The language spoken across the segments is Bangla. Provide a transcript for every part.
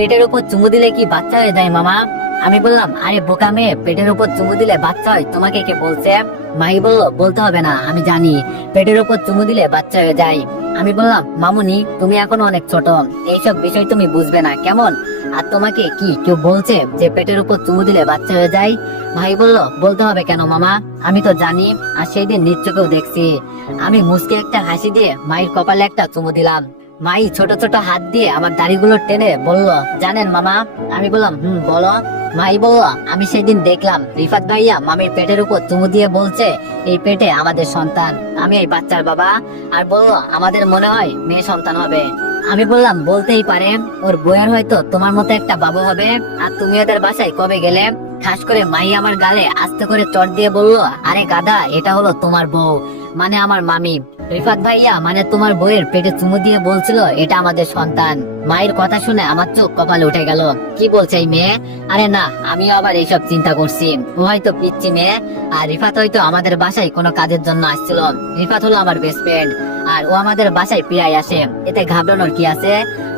পেটের উপর চুমু দিলে কি বাচ্চা হয়ে যায় মামা? আমি বললাম, আরে বোকা মেয়ে, পেটের উপর চুমু দিলে বাচ্চা হয় তোমাকে কে বলছে? মাই বলল, বলতে হবে না, আমি জানি পেটের উপর চুমু দিলে বাচ্চা হয়ে যায়। আমি বললাম, মামুনি তুমি এখনো অনেক ছোট, এইসব বিষয় তুমি বুঝবে না কেমন? আর তোমাকে কি কেউ বলছে যে পেটের উপর চুমু দিলে বাচ্চা হয়ে যায়? ভাই বলল, বলতে হবে কেন মামা, আমি তো জানি, আর সেই দিন নিজ চোখেও দেখছি। আমি মুচকে একটা হাসি দিয়ে মায়ের কপালে একটা চুমু দিলাম। মাই ছোট ছোট হাত দিয়ে আমার দাড়িগুলো টেনে বলল, জানেন মামা? আমি বললাম, বলো। মাই বলল, আমি সেদিন দেখলাম রিফাত ভাইয়া মামির পেটের উপর চুমু দিয়ে বলছে এই পেটে আমাদের সন্তান, আমি এই বাচ্চার বাবা। আর বলল, আমাদের মনে হয় মেয়ে সন্তান হবে। আমি বললাম, বলতেই পারে, ওর বউয়ের হয়তো তোমার মতো একটা বাবু হবে। আর তুমি ওদের বাসায় কবে গেলে? ঠাস করে মাই আমার গালে আস্তে করে চট দিয়ে বলল, আরে গাদা, এটা হলো তোমার বউ, মানে আমার মামি। রিফাত ভাইয়া মানে তোমার বউয়ের পেটে চুমু দিয়ে বলছিল এটা আমাদের সন্তান। মায়ের কথা শুনে আমার চোখ কপালে উঠে গেল। কি বলছে এই মেয়ে? আরে না, আমিও আবার এইসব চিন্তা করছি, ও হয়তো পিচ্ছি মেয়ে, আর রিফাত হয়তো আমাদের বাসায় কোনো কাজের জন্য আসছিল। রিফাত হলো আমার বেস্ট ফ্রেন্ড, আর ও আমাদের বাসায় প্রায় আসে, এতে ঘাবড়ানোর কি আছে?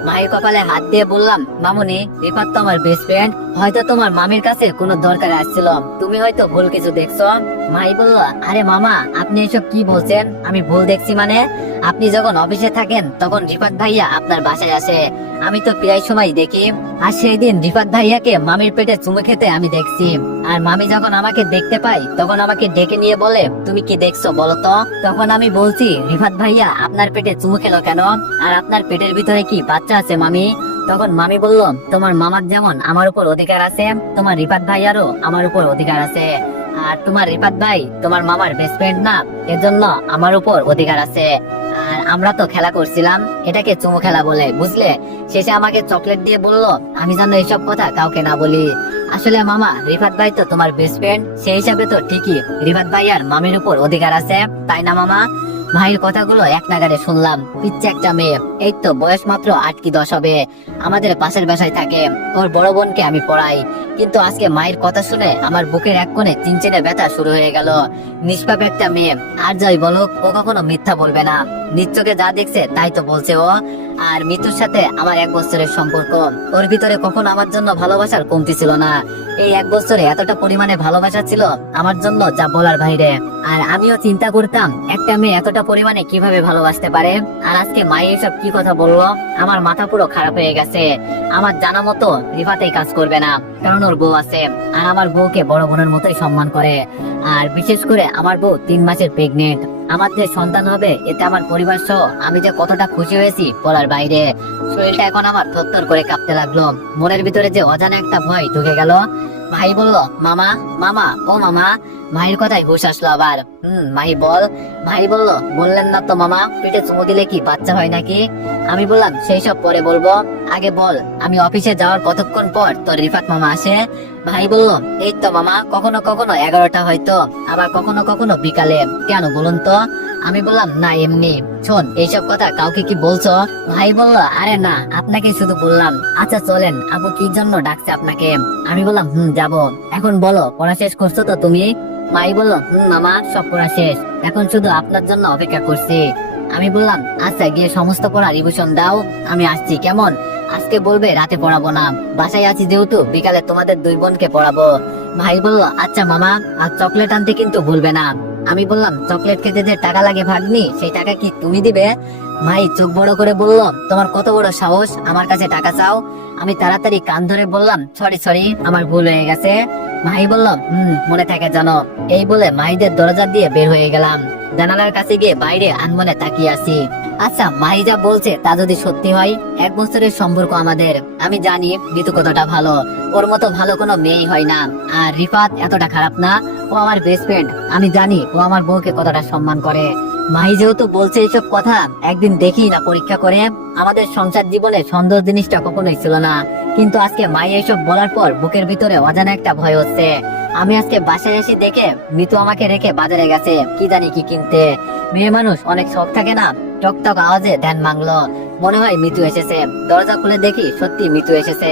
মায়ের কপালে হাত দিয়ে বললাম, মামুনি, রিফাত তো আমার বেস্ট ফ্রেন্ড, হয়তো তোমার মামির কাছে কোনো দরকারে আসছিল, তুমি হয়তো ভুল কিছু দেখছো। মাই বলল, আরে মামা, আপনি এসব কি বলছেন? আমি ভুল দেখছি মানে? আপনি যখন অফিসে থাকেন তখন রিফাত ভাইয়া আপনার বাসায় আসে, আমি তো প্রায় সময় দেখি। আর সেই দিন রিফাত ভাইয়াকে মামির পেটে চুমু খেতে আমি দেখছি। আর মামি যখন আমাকে দেখতে পাই তখন আমাকে ডেকে নিয়ে বলে, তুমি কি দেখছো বলো তো? তখন আমি বলছি, রিফাত ভাইয়া আপনার পেটে চুমু খেলো কেন? আর আপনার পেটের ভিতরে কি বাচ্চা আছে মামি? তখন মামি বলল, তোমার মামার যেমন আমার উপর অধিকার আছে, তোমার রিফাত ভাইয়ারও আমার উপর অধিকার আছে। আর তোমার রিফাত ভাই তোমার মামার বেস্ট ফ্রেন্ড না, এজন্য আমার উপর অধিকার আছে। আর আমরা তো খেলা করছিলাম, এটাকে চুমু খেলা বলে, বুঝলে? শেষে আমাকে চকলেট দিয়ে বলল, আমি যেন এইসব কথা কাউকে না বলি। আসলে মামা, রিফাত ভাই তো তোমার বেস্ট ফ্রেন্ড, সেই হিসাবে তো ঠিকই রিফাত ভাই আর মামির উপর অধিকার আছে, তাই না মামা? ভাইয়ের কথাগুলো এক নাগাড়ে শুনলাম। পিচ্ছে একটা মেয়ে, এই তো বয়স মাত্র 8 কি 10 হবে, আমাদের পাশের বাসায় থাকে, ওর বড় বোনকে আমি পড়াই। কিন্তু আজকে মায়ের কথা শুনে আমার বুকের এক কোণে চিনচিনে ব্যথা শুরু হয়ে গেল। নিষ্পাপ একটা মেয়ে, আর যাই বলুক, ও কখনো মিথ্যা বলবে না, নিজ চোখে যা দেখছে তাই তো বলছে ও। আর মিতুর সাথে আমার 1 বছরের সম্পর্ক, ওর ভিতরে কখনো আমার জন্য ভালোবাসার কমতি ছিল না। এই 1 বছরে এতটা পরিমাণে ভালোবাসা ছিল আমার জন্য যা বলার বাইরে। আর আমিও চিন্তা করতাম একটা মেয়ে এতটা পরিমাণে কিভাবে ভালোবাসতে পারে। আর আজকে মাই এসব কি কথা বললো, আমার মাথা পুরো খারাপ হয়ে গেছে। আমার জানা মতো রিফাতেই কাজ করবে না, কারণ ওর বউ আছে, আর আমার বউকে বড় বোনের মতোই সম্মান করে। আর বিশেষ করে আমার বউ 3 মাসের প্রেগনেন্ট, আমার যে সন্তান হবে এতে আমার পরিবার সহ আমি যে কতটা খুশি হয়েছি বলার বাইরে। শরীরটা এখন আমার থরথর করে কাঁপতে লাগলো, মনের ভিতরে যে অজানা একটা ভয় ঢুকে গেল। ভাই বলল, মামা, মামা, ও মামা। মায়ের কথায় হুঁশ আসলো আবার। মাহি বল। ভাই বলল, বললেন না তো মামা, পেটে চুমু দিলে কি বাচ্চা হয় নাকি? আমি বললাম, সেই সব পরে বলবো, আগে বল, আমি অফিসে যাওয়ার কতক্ষণ পর তোর রিফাত মামা আসে? ভাই বলল, এই তো মামা, কখনো কখনো 11টা হয়তো, আবার কখনো কখনো বিকালে। কেন বলুন তো? আমি বললাম, না এমনি। শোন, এইসব কথা কাউকে কি বলছো? ভাই বলল, আরে না, আপনাকে শুধু বললাম। আচ্ছা চলেন, আপু কি জন্য ডাকছে আপনাকে? আমি বললাম, যাবো। এখন বলো, পড়া শেষ করছো তো তুমি? মাই বলল, মামা, সব পড়া শেষ, এখন শুধু আপনার জন্য অপেক্ষা করছি। আমি বললাম, আচ্ছা গিয়ে সমস্ত পড়া রিভিশন দাও, আমি আসছি কেমন? আজকে বলবে রাতে পড়াবো না, বাসায় আছি যেহেতু বিকালে তোমাদের 2 বোনকে পড়াবো। ভাই বলল, আচ্ছা মামা, আর চকলেট আনতে কিন্তু ভুলবে না। আমি বললাম, চকলেট খেতে যে টাকা লাগে ভাগ্নি, সেই টাকা কি তুমি দিবে? ভাই চোখ বড় করে বলল, তোমার কত বড় সাহস আমার কাছে টাকা চাও? আমি তাড়াতাড়ি কান ধরে বললাম, সরি সরি, আমার ভুল হয়ে গেছে। ভাই বলল, মনে থাকে জানো। এই বলে মাহিদের দরজা দিয়ে বের হয়ে গেলাম। জানালার কাছে গিয়ে বাইরে আনমনে তাকিয়ে আছি। আচ্ছা, মাহি যা বলছে তা যদি সত্যি হয়, 1 বছরের সম্পর্ক আমাদের, আমি জানি ঋতু কতটা ভালো, ওর মতো ভালো কোনো মেয়েই হয় না। আর রিফাত এতটা খারাপ না, ও আমার বেস্ট ফ্রেন্ড, আমি জানি ও আমার বউকে কতটা সম্মান করে। মাহি যেহেতু বলছে এইসব কথা, একদিন দেখি না পরীক্ষা করে। আমাদের সংসার জীবনে সন্দেহ জিনিসটা কখনোই ছিল না, কিন্তু আজকে মাই এইসব বলার পর বুকের ভিতরে অজানা একটা ভয় হচ্ছে। আমি আজকে বাসায় এসে দেখে মিতু আমাকে রেখে বাজারে গেছে কি জানি কি কিনতে। মেয়ে মানুষ অনেক শখ থাকে না। টকটক আওয়াজে ধ্যান ভাঙলো, মনে হয় মিতু এসেছে। দরজা খুলে দেখি সত্যি মিতু এসেছে।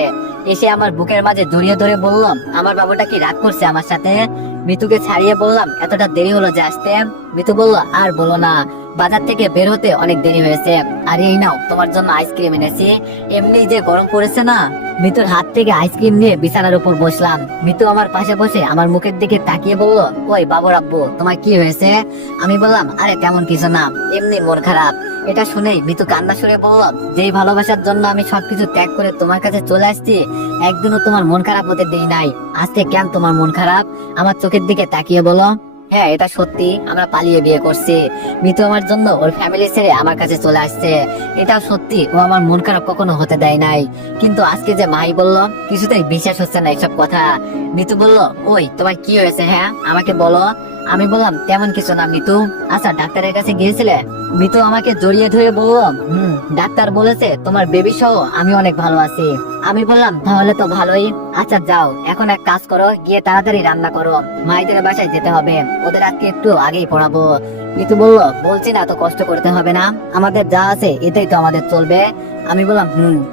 এসে আমার বুকের মাঝে জড়িয়ে ধরে বললাম, আমার বাবুটা কি রাগ করছে আমার সাথে? মিতুকে ছাড়িয়ে বললাম, এতটা দেরি হলো যে আসতে? মিতু বলল, আর বলো না, বাজার থেকে বের হতে অনেক দেরি হয়েছে। আর এই নাও, তোমার জন্য আইসক্রিম এনেছি, এমনি যে গরম পড়েছে না। মিতুর হাত থেকে আইসক্রিম নিয়ে বিছানার উপর বসলাম। মিতু আমার পাশে বসে আমার মুখের দিকে তাকিয়ে বলল, ওই বাবুর আব্বু, তোমার কি হয়েছে? আমি বললাম, আরে তেমন কিছু না, এমনি মন খারাপ। এটা শুনেই মিতু কান্না সুরে বলল, যেই ভালোবাসার জন্য আমি সবকিছু ত্যাগ করে তোমার কাছে চলে আসছি, একদিনও তোমার মন খারাপ হতে দেই নাই। আজকে কেন তোমার মন খারাপ? আমার চোখের দিকে তাকিয়ে বলো। হ্যাঁ, এটা সত্যি, আমরা পালিয়ে বিয়ে করছি। মিতু আমার জন্য ওর ফ্যামিলি ছেড়ে আমার কাছে চলে আসছে। এটা সত্যি, ও আমার মন খারাপ কখনো হতে দেয় নাই। কিন্তু আজকে যে মাই বললো, কিছুতেই বিশ্বাস হচ্ছে না এসব কথা। মিতু বলল, ওই তোমার কি হয়েছে? হ্যাঁ, আমাকে বলো। আমি বললাম, তেমন কিছু না মিতু। আচ্ছা, ডাক্তারের কাছে গিয়েছিলে? মিতু আমাকে জড়িয়ে ধরে বলল, ডাক্তার বলেছে তোমার বেবি সহ আমি অনেক ভালো আছি। আমি বললাম, তাহলে তো ভালোই। আচ্ছা যাও, এখন এক কাজ করো, গিয়ে তাড়াতাড়ি রান্না করো, মাইদের বাসায় যেতে হবে, ওদের আজকে একটু আগেই পড়াবো। মিতু বলল, বলছি না তো কষ্ট করতে হবে না, আমাদের যা আছে এতেই তো আমাদের চলবে। আমি বললাম,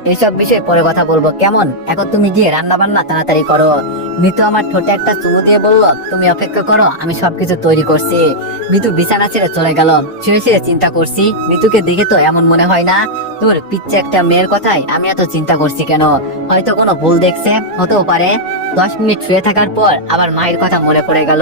এইসব বিষয়ে পরে কথা বলবো, কেমন? এখন তুমি গিয়ে রান্না বান্না তাড়াতাড়ি করো। মিতু আমার ঠোঁটে একটা চুমু দিয়ে বলল, তুমি অপেক্ষা করো, আমি সবকিছু তৈরি করছি। মিতু বিছানা ছেড়ে চলে গেল। শুয়ে শুয়ে চিন্তা করছি, মিতুকে দেখে তো এমন মনে হয় না। তোর পিচ্ছে একটা মেয়ের কথাই আমি এত চিন্তা করছি কেন? হয়তো কোনো ভুল দেখছে, হতেও পারে। 10 মিনিট শুয়ে থাকার পর আবার মায়ের কথা মনে পড়ে গেল।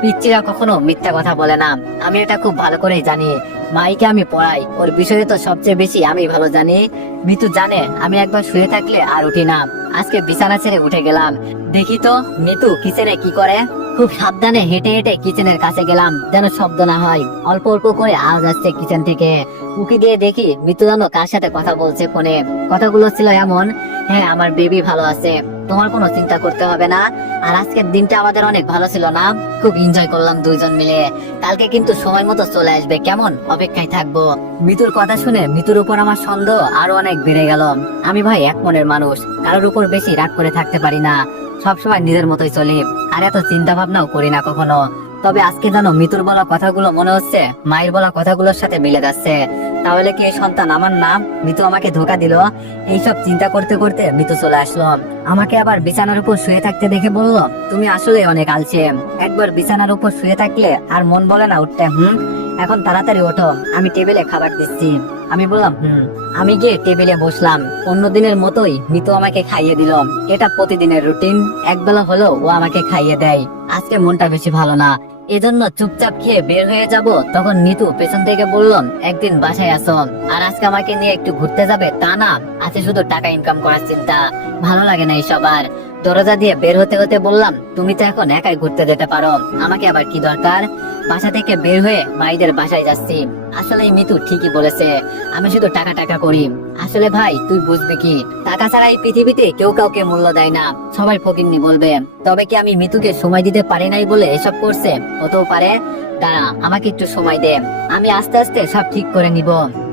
পিচ্চিরা কখনো মিথ্যা কথা বলে না, আমি এটা খুব ভালো করেই জানি। মাইকে আমি পড়াই, ওর বিষয়ে তো সবচেয়ে বেশি আমি ভালো জানি। মিতু জানে আমি একবার শুয়ে থাকলে আর উঠি না। আজকে বিছানা ছেড়ে উঠে গেলাম, দেখি তো মিতু কিচেনে কি করে। খুব সাবধানে হেঁটে হেঁটে কিচেনের কাছে গেলাম, যেন শব্দ না হয়। অল্প অল্প করে আওয়াজ আসছে কিচেন থেকে। উকি দিয়ে দেখি মিতু যেন কার সাথে কথা বলছে ফোনে। কথাগুলো ছিল এমন, হ্যাঁ আমার বেবি ভালো আছে, তোমার কোনো চিন্তা করতে হবে না। আর আজকের দিনটা আমাদের অনেক ভালো ছিল না? খুব এনজয় করলাম দুইজন মিলে। কালকে কিন্তু সময় মতো চলে আসবে, কেমন? অপেক্ষায় থাকবো। মিতুর কথা শুনে মিতুর উপর আমার সন্দেহ আরো অনেক বেড়ে গেল। আমি ভাই এক মনের মানুষ, কারোর উপর বেশি রাগ করে থাকতে পারি না। সবসময় নিজের মতোই চলি, আর এত চিন্তা ভাবনাও করি না কখনো। তবে আজকে জানো, মিতুর বলা কথাগুলো মনে হচ্ছে মায়ের বলা কথাগুলোর সাথে মিলে যাচ্ছে। তাহলে কি এই সন্তান আমার নাম? মিতু আমাকে ধোকা দিল। এইসব চিন্তা করতে করতে মিতু চলে আসলো। আমাকে আবার বিছানার উপর শুয়ে থাকতে দেখে বলল, তুমি আসলে অনেক আলসে। একবার বিছানার উপর শুয়ে থাকলে আর মন বলে না উঠতে। এখন তাড়াতাড়ি ওঠো, আমি টেবিলে খাবার দিচ্ছি। আমি বললাম, আমি গিয়ে টেবিলে বসলাম। অন্য দিনের মতোই মিতু আমাকে খাইয়ে দিল। এটা প্রতিদিনের রুটিন, একবেলা হলেও ও আমাকে খাইয়ে দেয়। আজকে মনটা বেশি ভালো না, এজন্য চুপচাপ খেয়ে বের হয়ে যাব। তখন নিতু পেছন থেকে বলল, একদিন বাসায় আসো, আর আজকে আমাকে নিয়ে একটু ঘুরতে যাবে। তা না, আছে শুধু টাকা ইনকাম করার চিন্তা, ভালো লাগে না এইসব। আর দরজা দিয়ে বের হতে হতে বললাম, তুমি তো এখন একাই ঘুরতে যেতে পারো, আমাকে আবার কি দরকার? বাসা থেকে বের হয়ে মাইদের বাসায় যাচ্ছি। আসলে মিতু ঠিকই বলেছে, আমি শুধু টাকা টাকা করি। আসলে ভাই তুই বুঝবি কি, টাকা ছাড়া এই পৃথিবীতে কেউ কাউকে মূল্য দেয় না, সবাই ফকিন্নি বলবে। তবে কি আমি মিতুকে সময় দিতে পারি নাই বলে এসব করছে? হতেও পারে। দাঁড়া, আমাকে একটু সময় দে, আমি আস্তে আস্তে সব ঠিক করে নিব।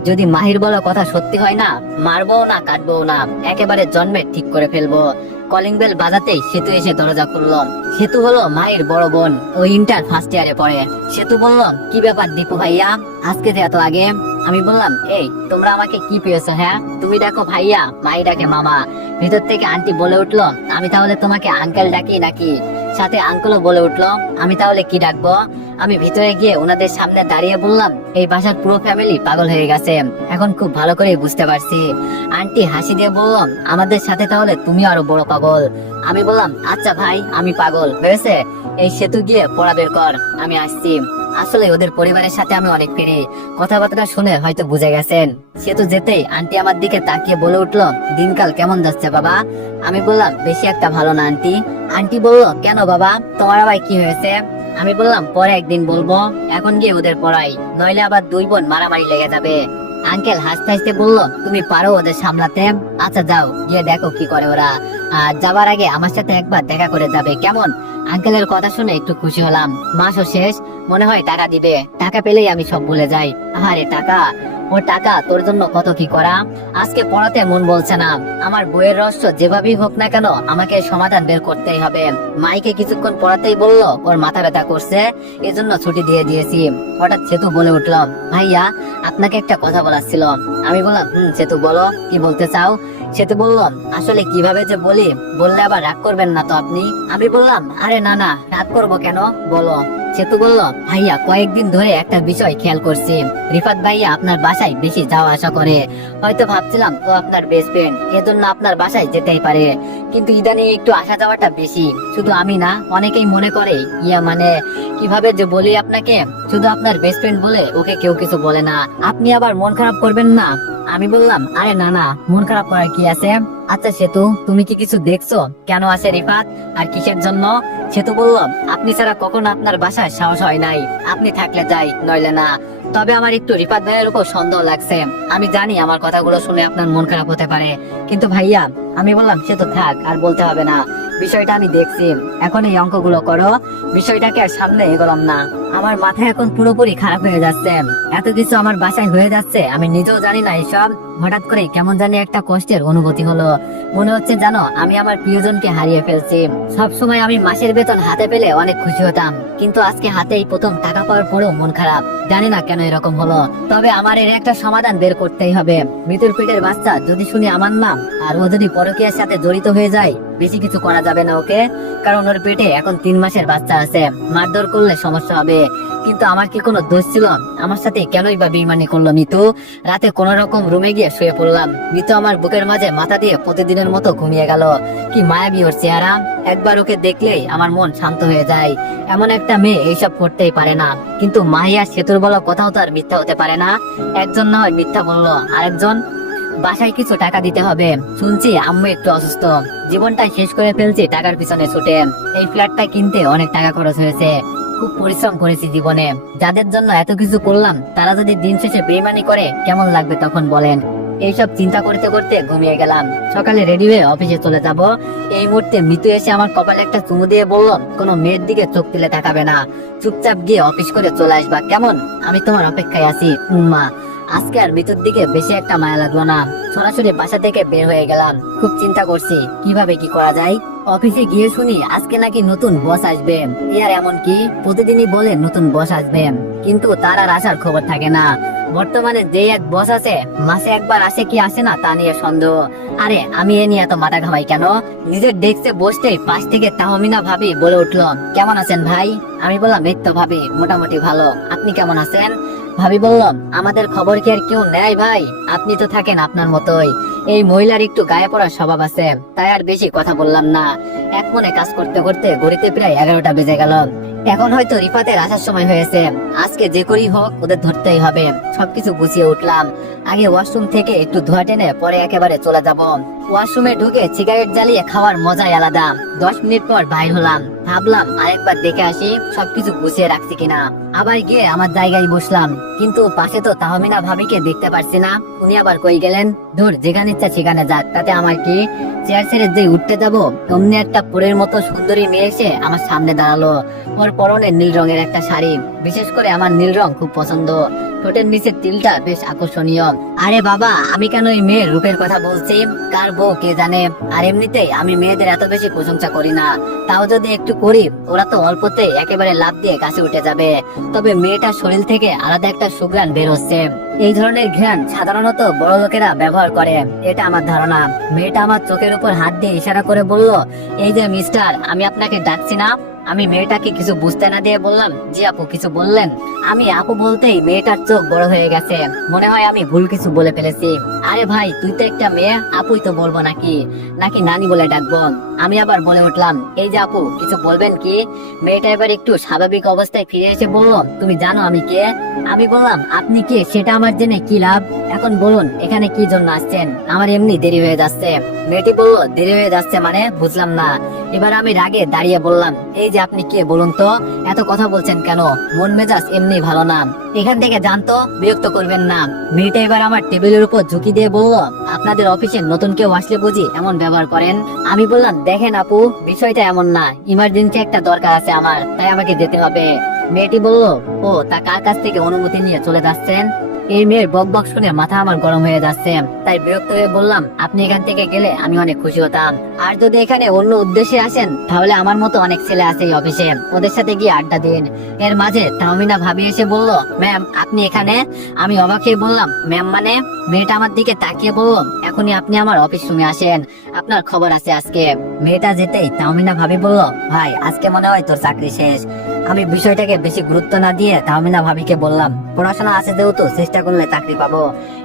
যদি মাহির বলা কথা সত্যি হয় না, মারবো না কাটবো না, একেবারে জন্মে ঠিক করে ফেলবো। কলিং বেল বাজাতেই সেতু এসে দরজা খুলল। সেতু হলো মায়ের বড় বোন, ও ইন্টার ফার্স্ট ইয়ারে পড়ে। সেতু বলল, কি ব্যাপার দীপু ভাইয়া, আজকে যে এত আগে? আমি বললাম, এই তোমরা আমাকে কি পেয়েছো? হ্যাঁ, তুমি দেখো ভাইয়া, মাই ডাকে মামা। ভিতর থেকে আন্টি বলে উঠলো, আমি তাহলে তোমাকে আঙ্কেল ডাকি নাকি? সাথে আঙ্কেলও বলে উঠলো, আমি তাহলে কি ডাকবো? আমি ভিতরে গিয়ে ওনাদের সামনে দাঁড়িয়ে বললাম, এই বাসার পুরো ফ্যামিলি পাগল হয়ে গেছে, এখন খুব ভালো করে বুঝতে পারছি। আন্টি হাসি দিয়ে বললাম, আমাদের সাথে তাহলে তুমি আরো বড় পাগল। আমি বললাম, আচ্ছা ভাই, আমি পাগল হয়েছে, এই সেতু গিয়ে পড়া বের কর, আমি আসছি। আসলে ওদের পরিবারের সাথে আমি অনেক ফিরি, কথাবার্তা শুনে হয়তো বুঝে গেছেন। সেতু যেতেই আন্টি আমার দিকে তাকিয়ে বলে উঠলো, দিনকাল কেমন যাচ্ছে বাবা? আমি বললাম, বেশি একটা ভালো না আন্টি। আন্টি বলল, কেন বাবা, তোমার আবার কি হয়েছে? আমি বললাম, পরে একদিন বলবো, এখন গিয়ে ওদের পড়াই, নইলে আবার দুই বোন মারামারি লেগে যাবে। আঙ্কেল হাসতে হাসতে বলল, তুমি পারো ওদের সামলাতে? আচ্ছা যাও, গিয়ে দেখো কি করে ওরা। আর যাবার আগে আমার সাথে একবার দেখা করে যাবে, কেমন? আঙ্কেলের কথা শুনে একটু খুশি হলাম। মাসও শেষ, মনে হয় টাকা দিবে। টাকা পেলেই আমি সব ভুলে যাই। আরে টাকা, ও টাকা তোর জন্য কত কি করা। আজকে পড়াতে মন বলছে না। আমার বইয়ের রহস্য যেভাবেই হোক না কেন, আমাকে সমাধান বের করতেই হবে। মাইকে কিছুক্ষণ পড়াতেই বললো ওর মাথা ব্যথা করছে, এজন্য ছুটি দিয়ে দিয়েছি। হঠাৎ সেতু বলে উঠলো, ভাইয়া আপনাকে একটা কথা বলার ছিল। আমি বললাম, সেতু বলো, কি বলতে চাও? সেতু বলল, আসলে কিভাবে যে বলি, বললে আবার রাগ করবেন না তো আপনি? আমি বললাম, আরে না না, রাগ করবো কেন, বলো। সেতু বলল, ভাইয়া কয়েকদিন ধরে একটা বিষয় খেয়াল করছি, রিফাত ভাইয়া আপনার বাসায় বেশি যাওয়া আসা করে। হয়তো ভাবছিলাম ও আপনার বেস্ট ফ্রেন্ড, এজন্য আপনার বাসায় যেতেই পারে, কিন্তু ইদানিং একটু আসা যাওয়াটা বেশি। শুধু আমি না, অনেকেই মনে করে মানে কিভাবে যে বলি আপনাকে, শুধু আপনার বেস্ট ফ্রেন্ড বলে ওকে কেউ কিছু বলে না। আপনি আবার মন খারাপ করবেন না। আমি বললাম, আরে না না, মন খারাপ করার কি আছে। আচ্ছা সেতু, তুমি কি কিছু দেখছো কেন আসে রিফাত, আর কিসের জন্য? সেতু বলল, আপনি ছাড়া কখনো আপনার বাসায় সাহস হয় নাই, আপনি থাকলে যাই, নইলে না। তবে আমার একটু রিফাত ভাইয়ের উপর সন্দেহ লাগছে। আমি জানি আমার কথাগুলো শুনে আপনার মন খারাপ হতে পারে, কিন্তু ভাইয়া। আমি বললাম, সে তো থাক, আর বলতে হবে না, বিষয়টা আমি দেখছি, এখন এই অঙ্কগুলো করো, বিষয়টাকে আর সামনে এগোলাম না। আমার মাথা এখন পুরোপুরি খারাপ হয়ে যাচ্ছে, এত কিছু আমার বাসায় হয়ে যাচ্ছে, আমি নিজেও জানি না এসব। হঠাৎ করে কেমন জানি একটা কষ্টের অনুভূতি হলো, মনে হচ্ছে জানো আমি আমার প্রিয়জনকে হারিয়ে ফেলছি। সব সময় আমি মাসের বেতন হাতে পেলে অনেক খুশি হতাম, কিন্তু আজকে হাতেই প্রথম টাকা পাওয়ার পরেও মন খারাপ, জানি না কেন এরকম হলো। তবে আমার এর একটা সমাধান বের করতেই হবে। মৃত্যুর পেটের বাচ্চা যদি শুনি আমার নাম, আর ও যদি পরকীয়ার সাথে জড়িত হয়ে যায়, বেশি কিছু করা যাবে না ওকে, কারণ ওর পেটে এখন 3 মাসের বাচ্চা আছে, মারধর করলে সমস্যা হবে। কিন্তু আমার কি কোনো দোষ ছিল? আমার সাথে কেনই বা বেইমানি করলো মিতু? রাতে কোন রকম রুমে গিয়ে শুয়ে পড়লাম, মিতু আমার বুকের মাঝে মাথা দিয়ে প্রতিদিনের মতো ঘুমিয়ে গেল। কি মায়াবী ওর চেহারা, একবার ওকে দেখলেই আমার মন শান্ত হয়ে যায়। এমন একটা মেয়ে এইসব করতেই পারে না, কিন্তু মাহিয়া সেতুর বলা কথাও তো আর মিথ্যা হতে পারে না। একজন না হয় মিথ্যা বললো, আরেকজন। বাসায় কিছু টাকা দিতে হবে, শুনছি আম্মু একটু অসুস্থ, জীবনটাই শেষ করে ফেলছি টাকার পিছনে ছুটে। এই ফ্ল্যাটটা কিনতে অনেক টাকা খরচ হয়েছে, খুব পরিশ্রম করেছি জীবনে। যাদের জন্য এত কিছু করলাম, তারা যদি দিন শেষে বেইমানি করে, কেমন লাগবে তখন বলেন? এইসব চিন্তা করতে করতে ঘুমিয়ে গেলাম। সকালে রেডি হয়ে অফিসে চলে যাব। এই মুহূর্তে মিতু এসে আমার কপালে একটা চুমু দিয়ে বলল, কোনো মেয়ের দিকে চোখ তুলে তাকাবে না, চুপচাপ গিয়ে অফিস করে চলে আসবা, কেমন? আমি তোমার অপেক্ষায় আছি, উম্মা। আজকে আর মৃত্যুর দিকে বেশি একটা মায়া লাগলো না, সরাসরি বাসা থেকে বের হয়ে গেলাম। খুব চিন্তা করছি কিভাবে কি করা যায়। অফিসে গিয়ে শুনি আজকে নাকি নতুন বস আসবে। আর এমন কি প্রতিদিনই বলে নতুন বস আসবে, কিন্তু তার আর আসার খবর থাকে না। বর্তমানে যে এক বস আছে, মাসে একবার আসে কি আসে না তা নিয়ে সন্দেহ। আরে আমি এ নিয়ে এত মাথা ঘামাই কেন? নিজের ডেস্কে বসতেই পাশ থেকে তাহমিনা ভাবি বলে উঠলো, কেমন আছেন ভাই? আমি বললাম, এই তো ভাবি, মোটামুটি ভালো, আপনি কেমন আছেন? ভাবি বললাম, আমাদের খবর কি আর কেউ নেয় ভাই? আপনি তো থাকেন আপনার মতোই। এই মহিলার একটু গায়ে পড়ার স্বভাব আছে, তাই আর বেশি কথা বললাম না। এক মনে কাজ করতে করতে ঘড়িতে প্রায় 11টা বেজে গেল। এখন হয়তো রিফাতের আসার সময় হয়েছে, আজকে যে করেই হোক ওদের ধরতেই হবে। সবকিছু গুছিয়ে উঠলাম। আগে ওয়াশরুম থেকে একটু ধোয়া টেনে পরে একেবারে চলে যাব। ওয়াশরুমে ঢুকে সিগারেট জ্বালিয়ে খাওয়ার মজাই আলাদা। 10 মিনিট পর বাইর হলাম, ভাবলাম আরেকবার দেখে আসি সবকিছু গুছিয়ে রাখছি কিনা। আবার গিয়ে আমার জায়গায় বসলাম, কিন্তু পাশে তো তাহমিনা ভাবিকে দেখতে পারছি না। উনি আবার কই গেলেন? ধুর, যেখানে ইচ্ছা সেখানে যাক, তাতে আমার কি। চেয়ার ছেড়ে যে উঠতে যাবো, অমনি একটা পুরের মতো সুন্দরী মেয়ে এসে আমার সামনে দাঁড়ালো। ওর পরনে নীল রঙের একটা শাড়ি, বিশেষ করে আমার নীল রং খুব পছন্দ। ঠোঁটের নিচের তিলটা বেশ আকর্ষণীয়। আরে বাবা, আমি কেন এই মেয়ের রূপের কথা বলছি? কার বউ কে জানে। আর এমনিতেই আমি মেয়েদের এত বেশি প্রশংসা করি না, তাও যদি একটু করি, ওরা তো অল্পতে একেবারে লাফ দিয়ে গাছে উঠে যাবে। তবে মেয়েটার শরীর থেকে আলাদা একটা সুঘ্রাণ বের হচ্ছে। এই ধরনের ঘ্রাণ সাধারণত বড় লোকেরা ব্যবহার করে, এটা আমার ধারণা। মেয়েটা আমার চোখের উপর হাত দিয়ে ইশারা করে বলল, এই যে মিস্টার, আমি আপনাকে ডাকছি না। আমি মেয়েটাকে কিছু বুঝতে না দিয়ে বললাম, জি আপু, কিছু বললেন? আমি আপু বলতেই মেয়েটার চোখ বড় হয়ে গেছে, মনে হয় আমি ভুল কিছু বলে ফেলেছি। আরে ভাই, তুই তো একটা মেয়ে, আপুই তো বলবো নাকি নাকি নানি বলে ডাকবো? আমি আবার বলে উঠলাম, এই যে আপু, কিছু বলবেন কি? মেয়েটা এবার একটু স্বাভাবিক অবস্থায় ফিরে এসে বলল, তুমি জানো আমি কে? আমি বললাম, আপনি কে সেটা আমার জেনে কি লাভ? এখন বলুন এখানে কি জন্য আসছেন? আমার এমনি দেরি হয়ে যাচ্ছে। মেয়েটি বলল, দেরি হয়ে যাচ্ছে মানে? বুঝলাম না। এবার আমি রাগে দাঁড়িয়ে বললাম, এই যে আপনি কে বলুন তো, এত কথা বলছেন কেন? মন মেজাজ এমনি ভালো না, এখান থেকে জানতো, বিরক্ত করবেন না। মেয়েটা এবার আমার টেবিলের উপর ঝুঁকি দিয়ে বলল, আপনাদের অফিসে নতুন কেউ আসলে বুঝি এমন ব্যবহার করেন? আমি বললাম, দেখেন আপু, বিষয়টা এমন না, ইমার্জেন্সি একটা দরকার আছে আমার, তাই আমাকে যেতে হবে। মেয়েটি বলল, ও তা কার কাছ থেকে অনুমতি নিয়ে চলে যাচ্ছেন? এই মেয়ের বক বক শুনে মাথা আমার গরম হয়ে যাচ্ছে। তাই বিরক্ত হয়ে বললাম, আপনি এখান থেকে গেলে আমি অনেক খুশি হতাম। আর যদি এখানে অন্য উদ্দেশ্যে আসেন তাহলে আমার মতো অনেক ছেলে আছে এই অফিসে, ওদের সাথে গিয়ে আড্ডা দিন। এর মাঝে তাহমিনা ভাবি এসে বলল, ম্যাম আপনি এখানে? আমি অবাক হয়ে বললাম, ম্যাম মানে? মেয়েটা আমার দিকে তাকিয়ে বলল, এখনই আপনি আমার অফিস রুমে আসেন, আপনার খবর আছে আজকে। মেয়েটা যেতেই তাহমিনা ভাবি বলল, ভাই আজকে মনে হয় তোর চাকরি শেষ। আমি বিষয়টাকে বেশি গুরুত্ব না দিয়ে তাহমিনা ভাবিকে বললাম, পড়াশোনা আছে যেহেতু চেষ্টা করলে চাকরি পাবো,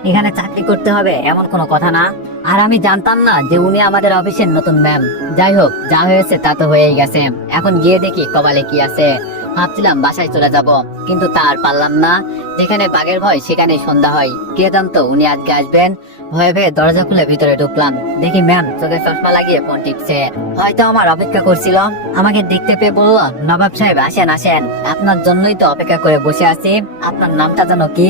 এখানে চাকরি করতে হবে এমন কোনো কথা না। আর আমি জানতাম না যে উনি আমাদের অফিসের নতুন ম্যাম। যাই হোক, যা হয়েছে তা তো হয়েই গেছে, এখন গিয়ে দেখি কপালে কি আছে। ভাবছিলাম বাসায় চলে যাব, কিন্তু তা আর পারলাম না। যেখানে বাঘের ভয় সেখানে সন্ধ্যা হয়। কে জানতো উনি আজকে আসবেন। ভয়ে ভয়ে দরজা খুলে ভিতরে ঢুকলাম, দেখি ম্যাম চোখে চশমা লাগিয়ে ফোন টিপছে। হয়তো আমার অপেক্ষা করছিল। আমাকে দেখতে পেয়ে বলল, নবাব সাহেব আসেন আসেন, আপনার জন্যই তো অপেক্ষা করে বসে আছি। আপনার নামটা জানো কি?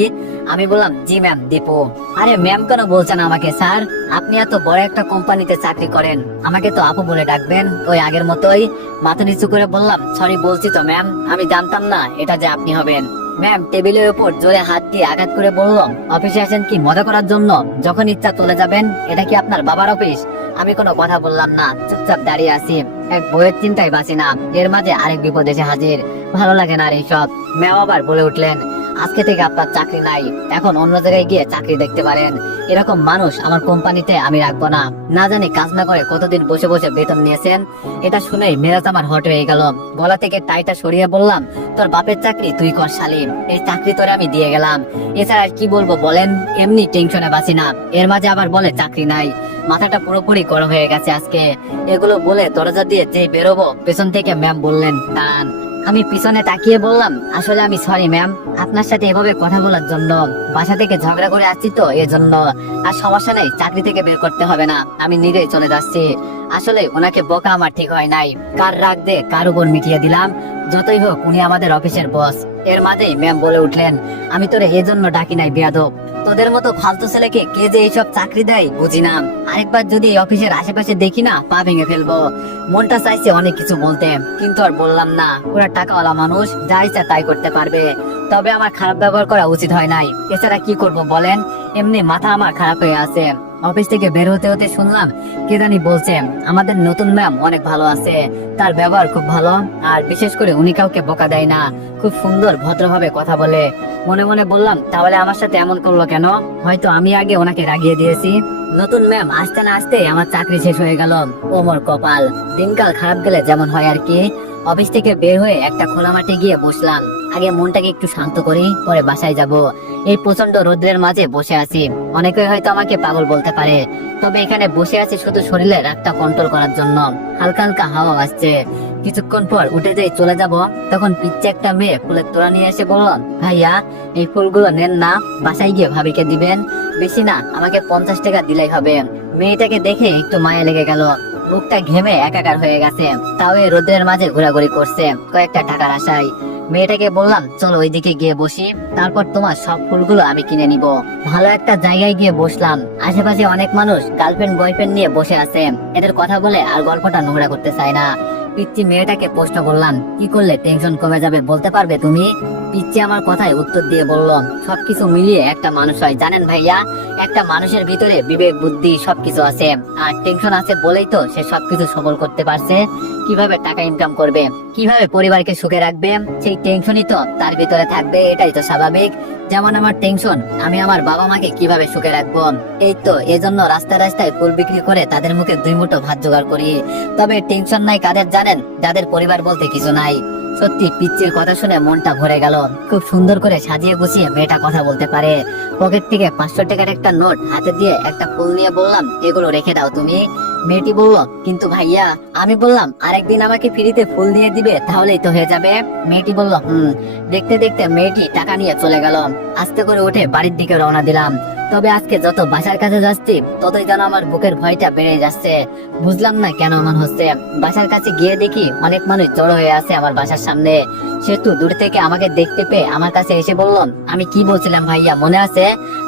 আমি বললাম, জি ম্যাম, দীপু। আরে ম্যাম কেন বলছেন আমাকে? স্যার, আপনি এত বড় একটা কোম্পানিতে চাকরি করেন, আমাকে তো আপু বলে ডাকবেন। ওই আগের মতোই মাথা নিচু করে বললাম, সরি বলছি তো ম্যাম, আমি জানতাম না এটা যে আপনি হবেন। ম্যাম টেবিলের উপর জোরে হাত দিয়ে আঘাত করে বলল, অফিসে আসেন কি মজা করার জন্য? যখন ইচ্ছা চলে যাবেন। এটা কি আপনার বাবার অফিস? আমি কোনো কথা বললাম না, চুপচাপ দাঁড়িয়ে আছি। এক বইয়ের চিন্তায় বাঁচি না, এর মাঝে আরেক বিপদ এসে হাজির। ভালো লাগে না আর এইসব। ম্যাম আবার বলে উঠলেন, আজকে থেকে আপনার চাকরি নাই, এখন অন্য জায়গায় গিয়ে চাকরি দেখতে পারেন। এরকম মানুষ আমার কোম্পানিতে আমি রাখবো না। না জানি কাজ না করে কতদিন বসে বসে বেতন নিয়েছেন। এটা শুনেই মেজাজ আমার হট হয়ে গেল। গলা থেকে টাইটা সরিয়ে বললাম, তোর বাপের চাকরি তুই কর শালীন, এই চাকরি তোরে আমি দিয়ে গেলাম। এছাড়া আর কি বলবো বলেন? এমনি টেনশনে বাঁচি না, এর মাঝে আবার বলে চাকরি নাই। মাথাটা পুরোপুরি গরম হয়ে গেছে আজকে। এগুলো বলে দরজা দিয়ে যেই বেরোবো, পেছন থেকে ম্যাম বললেন, দাঁড়ান। আমি পিছনে তাকিয়ে বললাম, আসলে আমি সরি ম্যাম, আপনার সাথে এভাবে কথা বলার জন্য। বাসা থেকে ঝগড়া করে আসছি তো এজন্য। আর সমস্যা নেই, চাকরি থেকে বের করতে হবে না, আমি নিজেই চলে যাচ্ছি। আসলে ওনাকে বকা আমার ঠিক হয় নাই। কার রাগ দে কার উপর মিটিয়ে দিলাম। যতই হোক উনি আমাদের অফিসের বস। এর মাঝেই ম্যাম বলে উঠলেন, আমি তোরে এজন্য ডাকি নাই বেয়াদব, তোদের মতো ফালতু ছেলেকে কে যে এইসব চাকরি দেয় বুঝি না। আরেকবার যদি এই অফিসের আশেপাশে দেখি না, পা ভেঙে ফেলবো। মনটা চাইছে অনেক কিছু বলতে, কিন্তু আর বললাম না। ওরা টাকাওয়ালা মানুষ, যা ইচ্ছা তাই করতে পারবে। তবে আমার খারাপ ব্যবহার করা উচিত হয় নাই। এছাড়া কি করব বলেন? এমনি মাথা আমার খারাপ হয়ে আছে। অফিস থেকে বের হতে হতে শুনলাম কে জানি বলছে, আমাদের নতুন ম্যাম অনেক ভালো আছে, তার ব্যবহার খুব ভালো। আর বিশেষ করে উনি কাউকে বকা দেয় না, খুব সুন্দর ভদ্রভাবে কথা বলে। মনে মনে বললাম, তাহলে আমার সাথে এমন করলো কেন? হয়তো আমি আগে ওনাকে রাগিয়ে দিয়েছি। নতুন ম্যাম আসতে না আসতে আমার চাকরি শেষ হয়ে গেল। ও মোর কপাল। দিনকাল খারাপ গেলে যেমন হয় আর কি। অফিস থেকে বের হয়ে একটা খোলা মাঠে গিয়ে বসলাম। আগে মনটাকে একটু শান্ত করি, পরে বাসায় যাব। এই প্রচন্ড রোদ্রের মাঝে বসে আছি। অনেকে হয়তো আমাকে পাগল বলতে পারে, তবে এখানে বসে আছি শুধু শরীরে রাগটা কন্ট্রোল করার জন্য। হালকা হালকা হাওয়া আসছে। কিছুক্ষণ পর উঠে যাই চলে যাব, তখন পিচ্ছে একটা মেয়ে ফুলের তোড়া নিয়ে এসে বলল, ভাইয়া এই ফুলগুলো নেন না, বাসায় গিয়ে ভাবিকে দিবেন। বেশি না, আমাকে 50 টাকা দিলেই হবে। মেয়েটাকে দেখে একটু মায়া লেগে গেল। মুখটা ঘেমে একাকার হয়ে গেছে, তাও এই রোদ্রের মাঝে ঘোরাঘুরি করছে কয়েকটা টাকার আশায়। মেয়েটাকে বললাম, চলো ওইদিকে গিয়ে বসি, তারপর তোমার সব ফুলগুলো আমি কিনে নিব। ভালো একটা জায়গায় গিয়ে বসলাম। আশেপাশে অনেক মানুষ গার্লফ্রেন্ড বয়ফ্রেন্ড নিয়ে বসে আছে। এদের কথা বলে আর গল্পটা নোংরা করতে চায় না। পিচ্চি মেয়েটাকে প্রশ্ন করলাম, কি করলে টেনশন কমে যাবে বলতে পারবে তুমি? পিচ্চি আমার কথায় উত্তর দিয়ে বলল, সবকিছু মিলিয়ে একটা মানুষ হয় জানেন ভাইয়া। একটা মানুষের ভিতরে বিবেক বুদ্ধি সবকিছু আছে, আর টেনশন আছে বলেই তো সে সবকিছু সফল করতে পারছে। কিভাবে টাকা ইনকাম করবে, কিভাবে পরিবারকে সুখে রাখবে, সেই টেনশনই তো তার ভিতরে থাকবে। এটাই তো স্বাভাবিক। যেমন আমার টেনশন, আমি আমার বাবা মাকে কিভাবে সুখে রাখবো। এই তো এজন্য রাস্তায় রাস্তায় ফুল বিক্রি করে তাদের মুখে 2 মুঠো ভাত জোগাড় করি। তবে টেনশন নাই কাদের জানেন? যাদের পরিবার বলতে কিছু নাই। সত্যি পিচ্চির কথা শুনে মনটা ভরে গেল। খুব সুন্দর করে সাজিয়ে গুছিয়ে মেয়েটা কথা বলতে পারে। পকেট থেকে 500 টাকার একটা নোট হাতে দিয়ে একটা ফুল নিয়ে বললাম, এগুলো রেখে দাও তুমি। মেয়েটি বলল, কিন্তু ভাইয়া। আমি বললাম, আরেকদিন আমাকে ফ্রিতে ফুল দিয়ে দিবে, তাহলেই তো হয়ে যাবে। মেয়েটি বলল, দেখতে দেখতে মেয়েটি টাকা নিয়ে চলে গেল। আস্তে করে উঠে বাড়ির দিকে রওনা দিলাম। তবে আজকে যত বাসার কাছে যাচ্ছি ততই যেন আমার বুকের ভয়টা বেড়ে যাচ্ছে। বুঝলাম না কেন এমন হচ্ছে। বাসার কাছে গিয়ে দেখি অনেক মানুষ জড়ো হয়ে আছে আমার বাসার সামনে। সেতু দূর থেকে আমাকে দেখতে পেয়ে আমার কাছে এসে বলল, আমি কি বলছিলাম ভাইয়া মনে আছে?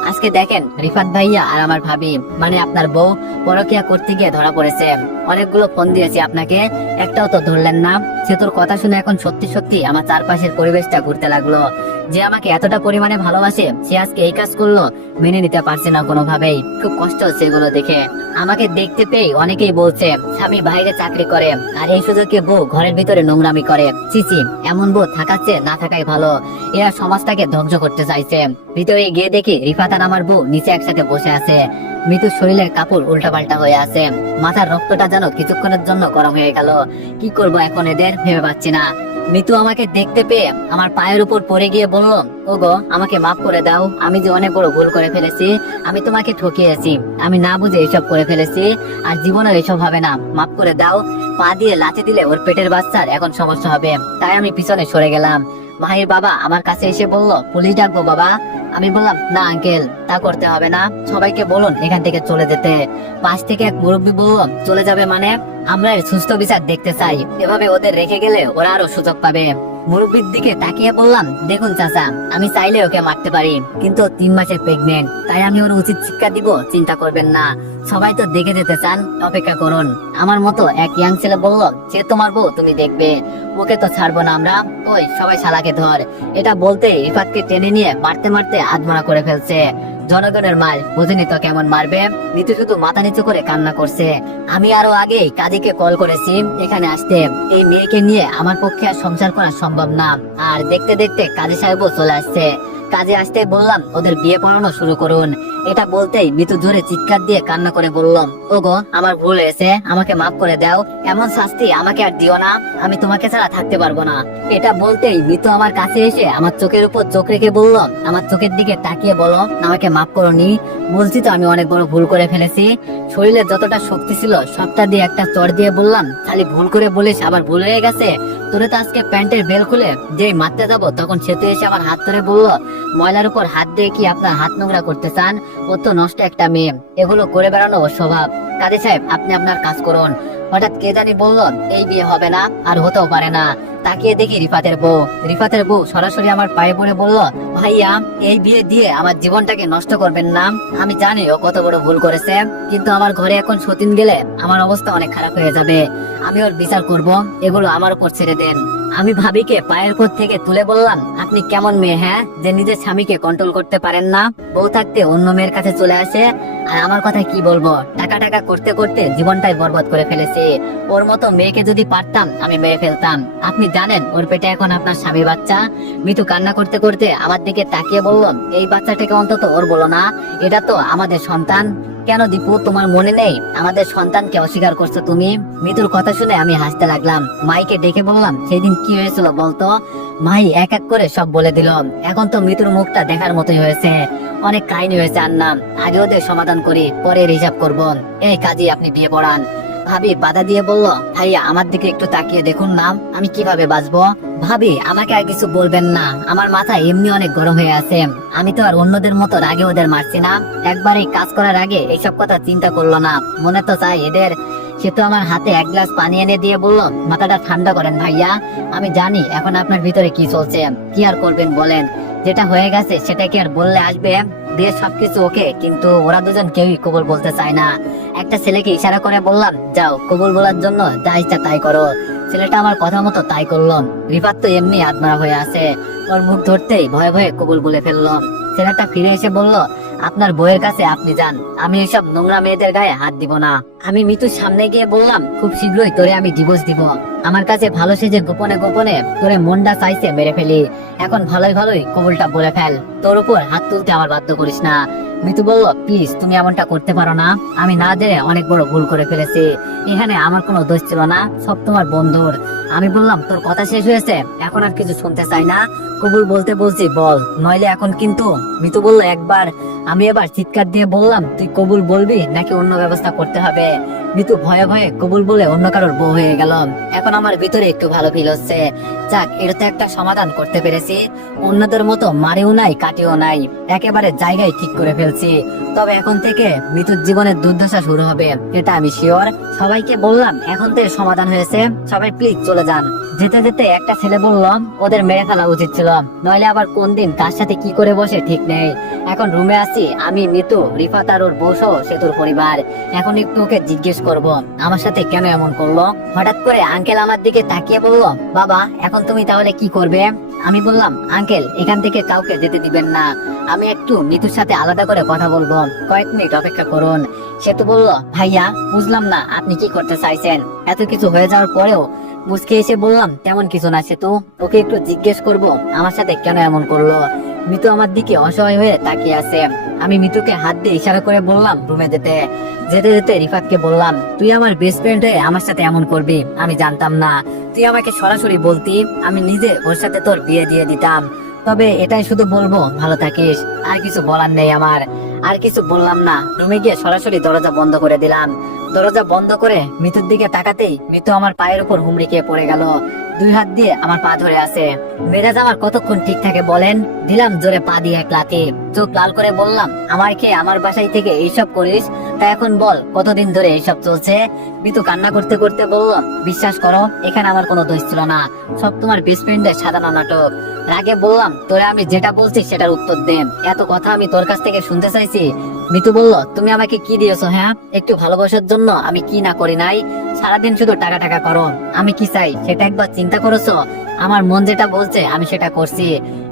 আজকে দেখেন রিফাত ভাইয়া আর আমার ভাবি মানে আপনার বউ পরকিয়া করতে গিয়ে ধরা পড়েছে। অনেকগুলো ফোন দিয়েছি আপনাকে, একটাও তো ধরলেন না। সে তোর কথা শুনে এখন সত্যি সত্যি আমার চারপাশের পরিবেশটা ঘুরতে লাগলো। যে আমাকে এতটা পরিমাণে ভালোবাসে সে আজকে এই কাজ করলো, মেনে নিতে পারছে না কোনোভাবেই। খুব কষ্ট হচ্ছে এগুলো দেখে। আমাকে দেখতে পেয়ে অনেকেই বলছে স্বামী বাইরে চাকরি করে আর এই সুযোগে বউ ঘরের ভিতরে নোংরামি করে। চিচি, এমন বউ থাকাচ্ছে না থাকাই ভালো। এরা সমাজটাকে ধ্বংস করতে চাইছে। ভিতরে গিয়ে দেখি রিফাত আর আমার বউ নিচে একসাথে বসে আছে। মৃত্যুর শরীরের কাপড় উল্টাপাল্টা হয়ে আছে, মাথার রক্তটা যেন কিছুক্ষণের জন্য গরম হয়ে গেল। কি করব এখন এদের ভেবে পাচ্ছি না। মিতু আমাকে দেখতে পেয়ে আমার পায়ের উপর পড়ে গিয়ে বলল, ওগো আমাকে মাফ করে দাও, আমি যে অনেক বড় ভুল করে ফেলেছি। আমি তোমাকে ঠকিয়েছি, আমি না বুঝে এসব করে ফেলেছি, আর জীবনে এসব হবে না, মাফ করে দাও। পা দিয়ে লাথি দিলে ওর পেটের বাচ্চার এখন সমস্যা হবে, তাই আমি পিছনে সরে গেলাম। মাহির বাবা আমার কাছে এসে বলল, পুলিশ ডাকবো বাবা? আমি বললাম, না আঙ্কেল, তা করতে হবে না, সবাইকে বলুন এখান থেকে চলে যেতে। পাশ থেকে এক মুরব্বী বলল, চলে যাবে মানে? আমরা এর সুস্থ বিচার দেখতে চাই, এভাবে ওদের রেখে গেলে ওরা আরো সুযোগ পাবে। মুরব্বীর দিকে তাকিয়ে বললাম, দেখুন চাচা, আমি চাইলে ওকে মারতে পারি, কিন্তু 3 মাসের প্রেগনেন্ট, তাই আমি ওর উচিত শিক্ষা দিব, চিন্তা করবেন না। সবাই তো দেখে যেতে চান, অপেক্ষা করুন। আমার মতো এক ইয়াং ছেলে বলল, সে তোমার বউ, তুমি দেখবে, ওকে তো ছাড়বো না আমরা। ওই সবাই শালাকে ধর। এটা বলতে রিফাতকে টেনে নিয়ে মারতে মারতে আধমরা করে ফেলছে। জনগণের মাল বুঝিনি তো কেমন মারবে। মিতু শুধু মাথা নিচু করে কান্না করছে। আমি আরো আগে কাজীকে কল করেছি এখানে আসতে। এই মেয়েকে নিয়ে আমার পক্ষে আর সংসার করা সম্ভব না। আর দেখতে দেখতে কাজী সাহেবও চলে আসছে। কাজে আসতে বললাম, ওদের বিয়ে পড়ানো শুরু করুন। এটা বলতেই মিতু জোরে চিৎকার দিয়ে কান্না করে বললাম, ওগো আমার ভুল হয়েছে, আমাকে মাফ করে দাও, এমন শাস্তি আমাকে আর দিও না, আমি তোমাকে ছাড়া থাকতে পারবো না। এটা বলতেই মিতু আমার কাছে এসে আমার চোখের উপর চোখ রেখে বলল, আমার চোখের দিকে তাকিয়ে বলো, আমাকে মাফ করোনি? বলছি তো আমি অনেক বড় ভুল করে ফেলেছি। শরীরে যতটা শক্তি ছিল সবটা দিয়ে একটা চড় দিয়ে বললাম, খালি ভুল করে বলিস আবার ভুল হয়ে গেছে। তোরে তো আজকে প্যান্টের বেল খুলে যেই মারতে যাবো তখন সে তো এসে আমার হাত ধরে বললো, ময়লার উপর হাত দিয়ে কি আপনার হাত নোংরা করতে চান? ও তো নষ্ট একটা মেয়ে, এগুলো করে বেড়ানো ওর স্বভাব। কাজী সাহেব আপনি আপনার কাজ করুন। হঠাৎ কে জানি বলল, এই বিয়ে হবে না, আর হতেও পারে না। তাকিয়ে দেখি রিফাতের বউ। রিফাতের বউ সরাসরি আমার পায়ে পড়ে বলল, ভাইয়া এই বিয়ে দিয়ে আমার জীবনটাকে নষ্ট করবেন না। আমি জানি ও কত বড় ভুল করেছে, কিন্তু আমার ঘরে এখন সতীন গেলে আমার অবস্থা অনেক খারাপ হয়ে যাবে। আমি ওর বিচার করব, এগুলো আমার উপর ছেড়ে দেন। আমি ভাবিকে পায়ের উপর থেকে তুলে বললাম, আপনি কেমন মেয়ে হ্যাঁ, যে নিজের স্বামীকে কন্ট্রোল করতে পারেন না? বউ থাকতে অন্য মেয়ের কাছে চলে আসে। আর আমার কথা কি বলবো, টাকা টাকা করতে করতে জীবনটাই বরবাদ করে ফেলেছি। ওর মতো মেয়েকে যদি পারতাম আমি মেরে ফেলতাম। আপনি জানেন ওর পেটে এখন আপনার স্বামী বাচ্চা। মিতু কান্না করতে করতে আমার দিকে তাকিয়ে বললাম, এই বাচ্চাটাকে অন্তত ওর বলো না, এটা তো আমাদের সন্তান। কেন দীপু, তোমার মনে নেই আমাদের সন্তানকে অস্বীকার করছো তুমি? মিতুর কথা শুনে আমি হাসতে লাগলাম। মাইকে ডেকে বললাম, সেদিন কি হয়েছিল বলতো? মাই এক এক করে সব বলে দিল। এখন তো মিতুর মুখটা দেখার মতোই হয়েছে। অনেক কাহিনী হয়েছে, আর নাম আগে ওদের সমাধান করি, পরে হিসাব করবো। এই কাজী আপনি বিয়ে পড়ান। ভাবি বাধা দিয়ে বলল, ভাইয়া আমার দিকে একটু তাকিয়ে দেখুন না, আমি কিভাবে বাঁচবো। ভাবি আমাকে আর কিছু বলবেন না, আমার মাথা এমনি অনেক গরম হয়ে আছে। আমি তো আর অন্যদের মতো রাগে ওদের মারছি না। একবার এই কাজ করার আগে এইসব কথা চিন্তা করলো না, মনে তো চাই এদের। সে তো আমার হাতে 1 গ্লাস পানি এনে দিয়ে বলল, মাথাটা ঠান্ডা করেন ভাইয়া, আমি জানি এখন আপনার ভিতরে কি চলছে। কি আর করবেন বলেন, যেটা হয়ে গেছে সেটা কি আর বললে আসবে? দিয়ে সবকিছু ওকে, কিন্তু ওরা দুজন কেউই কবুল বলতে চায় না। একটা ছেলেকে ইশারা করে বললাম, যাও কবুল বলার জন্য যা ইচ্ছা তাই করো। ছেলেটা আমার কথা মতো তাই করলো। রিফাত তো এমনি আত্মারা হয়ে আছে, ওর মুখ ধরতেই ভয়ে ভয়ে কবুল বলে ফেললো। ছেলেটা ফিরে এসে বলল, আপনার বউয়ের কাছে আপনি যান, আমি এসব নোংরা মেয়েদের গায়ে হাত দিব না। আমি মিতুর সামনে গিয়ে বললাম, খুব শীঘ্রই তোরে আমি ডিভোর্স দিব। আমার কাছে ভালো সেজে গোপনে গোপনে তোরে মনটা চাইছে মেরে ফেলি। এখন ভালোই ভালোই কবুলটা বলে ফেল, তোর উপর হাত তুলতে আমার বাধ্য করিস না। মিতু বলল, প্লিজ তুমি এমনটা করতে পারো না, আমি না জেনে অনেক বড় ভুল করে ফেলেছি। এখানে আমার কোনো দোষ ছিল না, সব তোমার বন্ধুর। আমি বললাম, তোর কথা শেষ হয়েছে, এখন আর কিছু শুনতে চাই না, কবুল বলতে বলছি বল, নইলে এখন কিন্তু। মিতু বলল, একবার। আমি এবার চিৎকার দিয়ে বললাম, তুই কবুল বলবি নাকি অন্য ব্যবস্থা করতে হবে? মিতু ভয়ে ভয়ে কবুল বলে অন্য কারোর বউ হয়ে গেল। এখন আমার ভিতরে একটু ভালো ফিল হচ্ছে। যাক, এটা তো একটা সমাধান করতে পেরেছি। অন্যদের মতো মারিও নাই কাটিও নাই, একেবারে জায়গায় ঠিক করে ফেলছি। তবে এখন থেকে মিতুর জীবনের দুর্দশা শুরু হবে, এটা আমি শিওর। সবাইকে বললাম, এখন তো এর সমাধান হয়েছে, সবাই প্লিজ চলে যান। যেতে যেতে একটা ছেলে বলল, ওদের মেরে ফেলা উচিত ছিল হয়েছিল, নইলে আবার কোন দিন কার সাথে কি করে বসে ঠিক নেই। এখন রুমে আছি আমি, মিতু, রিফাত আর ওর বউ সহ সেতুর পরিবার। এখন একটু ওকে জিজ্ঞেস করব আমার সাথে কেন এমন করলো। হঠাৎ করে আঙ্কেল আমার দিকে তাকিয়ে বলল, বাবা এখন তুমি তাহলে কি করবে? আমি বললাম, আঙ্কেল এখান থেকে কাউকে যেতে দিবেন না, আমি একটু মিতুর সাথে আলাদা করে কথা বলবো, কয়েক মিনিট অপেক্ষা করুন। সেতু বলল, ভাইয়া বুঝলাম না আপনি কি করতে চাইছেন। এত কিছু হয়ে যাওয়ার পরেও মুচকে এসে বললাম, তেমন কিছু না সেতু, ওকে একটু জিজ্ঞেস করব আমার সাথে কেন এমন করলো। মিতু আমার দিকে অসহায় হয়ে তাকিয়ে আছে। আমি মিতুকে হাত দিয়ে ইশারা করে বললাম রুমে যেতে। যেতে যেতে রিফাতকে বললাম, তুই আমার বেস্ট ফ্রেন্ড হয়ে আমার সাথে এমন করবি আমি জানতাম না। তুই আমাকে সরাসরি বলতি, আমি নিজে ওর সাথে তোর বিয়ে দিয়ে দিতাম। তবে এটাই শুধু বলবো, ভালো থাকিস, আর কিছু বলার নেই আমার। আর কিছু বললাম না, রুমে গিয়ে সরাসরি দরজা বন্ধ করে দিলাম। দরজা বন্ধ করে মিতুর দিকে তাকাতেই মিতু আমার পায়ের উপর হুমড়ি খেয়ে পড়ে গেল, দুই হাত দিয়ে আমার পা ধরে আছে। মেজাজ আমার কতক্ষণ ঠিক থাকে বলেন? দিলাম জোরে পা দিয়ে এক লাথি। চোখ লাল করে বললাম, আমার খেয়ে আমার বাসায় থেকে এইসব করিস? তা এখন বল কতদিন ধরে এইসব চলছে? মিতু কান্না করতে করতে বলল, বিশ্বাস করো এখানে আমার কোনো দোষ ছিল না, সব তোমার বেস্ট ফ্রেন্ডের সাজানো নাটক। রাগে বললাম, তোরে আমি যেটা বলছি সেটার উত্তর দে, এত কথা আমি তোর কাছ থেকে শুনতে চাইছি? মিতু বলল, তুমি আমাকে কি দিয়েছো? হ্যাঁ, একটু ভালোবাসার জন্য আমি কি না করি নাই? সারাদিন শুধু টাকা টাকা করো, আমি কি চাই সেটা একবার চিন্তা করেছো? আমার মন যেটা বলছে আমি সেটা করছি।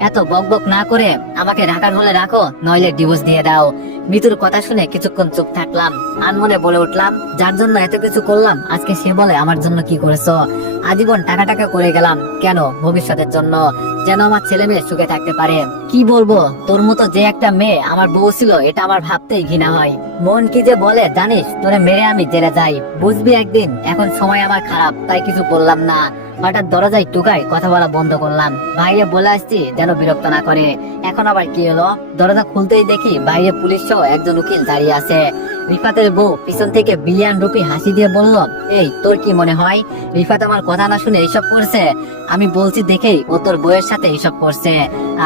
এত বক বক না করে আমাকে রাখার হলে রাখো, নইলে ডিভোর্স দিয়ে দাও। মিতুর কথা শুনে কিছুক্ষণ চুপ থাকলাম, আনমনে বলে উঠলাম, যার জন্য এত কিছু করলাম আজকে সে বলে আমার জন্য কি করেছো? আজীবন টাকা টাকা করে গেলাম কেন? ভবিষ্যতের জন্য, যেন আমার ছেলে মেয়ে সুখে থাকতে পারে। কি বলবো, তোর মতো যে একটা মেয়ে আমার বউ ছিল এটা আমার ভাবতেই ঘৃণা হয়। মন কি যে বলে জানিস, তোরে মেরে আমি জেলে যাই, বুঝবি একদিন। এখন সময় আমার খারাপ, তাই কিছু বললাম না। হঠাৎ দরজায় টুকাই কথা বলা বন্ধ করলাম, বাইরে বলে আসছি যেন বিরক্ত না করে। এখন আবার কি হলো? দরজা খুলতেই দেখি বাইরে পুলিশ সহ একজন উকিল দাঁড়িয়ে আছে। রিফাতের বউ পিছন থেকে বিলিয়ন রুপি হাসি দিয়ে বলল, এই তোর কি মনে হয় রিফাত আমার কথা না শুনে এইসব করছে? আমি বলছি দেখেই ও তোর বউয়ের সাথে এইসব করছে।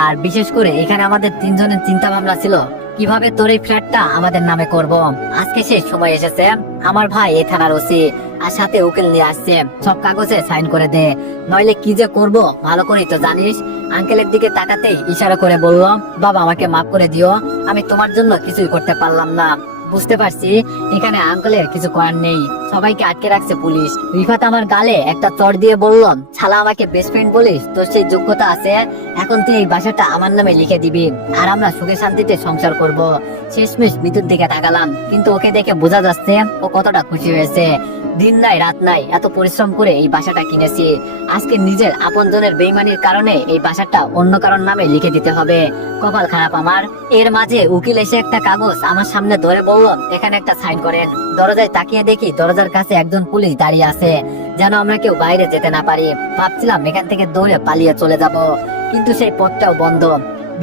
আর বিশেষ করে এখানে আমাদের তিনজনের চিন্তা ভাবনা ছিল কিভাবে তোর এই ফ্ল্যাটটা আমাদের নামে করব। আজকে সেই সময় এসেছে, আমার ভাই এই থানার ওসি আর সাথে উকিল নিয়ে আসছে, সব কাগজে সাইন করে দে, নইলে কি যে করব ভালো করেই তো জানিস। আঙ্কেলের দিকে তাকাতেই ইশারা করে বলল, বাবা আমাকে মাফ করে দিও, আমি তোমার জন্য কিছুই করতে পারলাম না। বুঝতে পারছি এখানে আঙ্কেলের কিছু করার নেই, সবাইকে আটকে রাখছে পুলিশ। রিফাত আমার গালে একটা চড় দিয়ে বলল, শালা আমাকে বেস্ট ফ্রেন্ড বলিস? তোর সেই যোগ্যতা আছে? এখন তুই এই বাসাটা আমার নামে লিখে দিবি, আর আমরা সুখে শান্তিতে সংসার করব। শেষমেশ মিতুর দিকে তাকালাম, কিন্তু ওকে দেখে বোঝা যাচ্ছে ও কতটা খুশি হয়েছে। দিন নাই রাত নাই এত পরিশ্রম করে এই বাসাটা কিনেছি, আজকে নিজের আপনজনের বেইমানির কারণে এই বাসাটা অন্য কারোর নামে লিখে দিতে হবে। কপাল খারাপ আমার। এর মাঝে উকিল এসে একটা কাগজ আমার সামনে ধরে বলল, এখানে একটা সাইন করেন। দরজায় তাকিয়ে দেখি দরজার কাছে একজন পুলিশ দাঁড়িয়ে আছে, যেন আমরা কেউ বাইরে যেতে না পারি। ভাবছিলাম এখান থেকে দৌড়ে পালিয়ে চলে যাব, কিন্তু সেই পথটাও বন্ধ।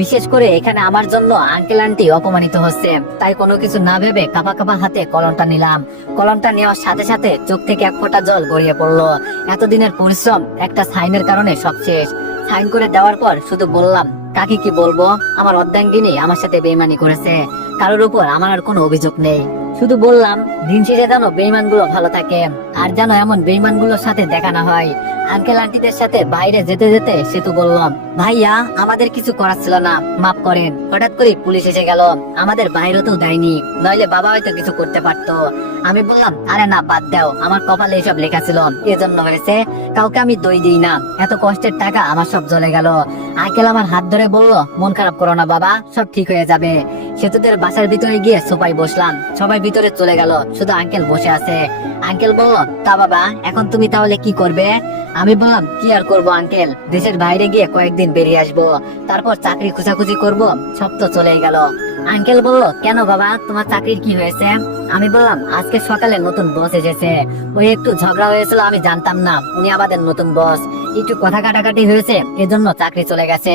বিশেষ করে এখানে আমার জন্য আঙ্কেল আন্টি অপমানিত হচ্ছে, তাই কোনো কিছু না ভেবে কাপা কাপা হাতে কলমটা নিলাম। কলমটা নেওয়ার সাথে সাথে চোখ থেকে এক ফোঁটা জল গড়িয়ে পড়লো। এতদিনের পরিশ্রম একটা সাইনের কারণে সব শেষ। সাইন করে দেওয়ার পর শুধু বললাম, কাকে কি বলবো, আমার অর্ধাঙ্গিনী আমার সাথে বেইমানি করেছে, কারোর উপর আমার আর কোনো অভিযোগ নেই। শুধু বললাম দিন শেষে যেন বেইমানগুলো ভালো থাকে, আর যেন এমন বেইমানগুলোর সাথে দেখা না হয়। আঙ্কেল আন্টিদের সাথে বাইরে যেতে যেতে সেতু বললাম, ভাইয়া আমাদের কিছু করার ছিল না, মাফ করেন। হঠাৎ করে পুলিশ এসে গেল, আমাদের বাইরেতেও দেয়নি, নইলে বাবা হয়তো কিছু করতে পারতো। আমি বললাম, আরে না বাদ দাও, আমার কপালে এসব লেখা ছিল, এজন্য হয়েছে, কাউকে আমি দই দিই না। এত কষ্টের টাকা আমার সব চলে গেল। আঙ্কেল আমার হাত ধরে বলল, মন খারাপ করো না বাবা, সব ঠিক হয়ে যাবে। সেতুদের বাসার ভিতরে গিয়ে সোফায় বসলাম, সবাই ভিতরে চলে গেল, শুধু আঙ্কেল বসে আছে। আঙ্কেল বলল, তা বাবা এখন তুমি তাহলে কি করবে? আমি বললাম, কি আর করবো আঙ্কেল, দেশের বাইরে গিয়ে কয়েকদিন বেরিয়ে আসবো, তারপর চাকরি খোঁজাখুঁজি করব, সব তো চলেই গেল। আঙ্কেল বলল, কেন বাবা তোমার চাকরির কি হয়েছে? আমি বললাম, আজকে সকালে নতুন বস এসেছে, ওই একটু ঝগড়া হয়েছিল, আমি জানতাম না উনি আমাদের নতুন বস, একটু কথা কাটাকাটি হয়েছে, এজন্য চাকরি চলে গেছে।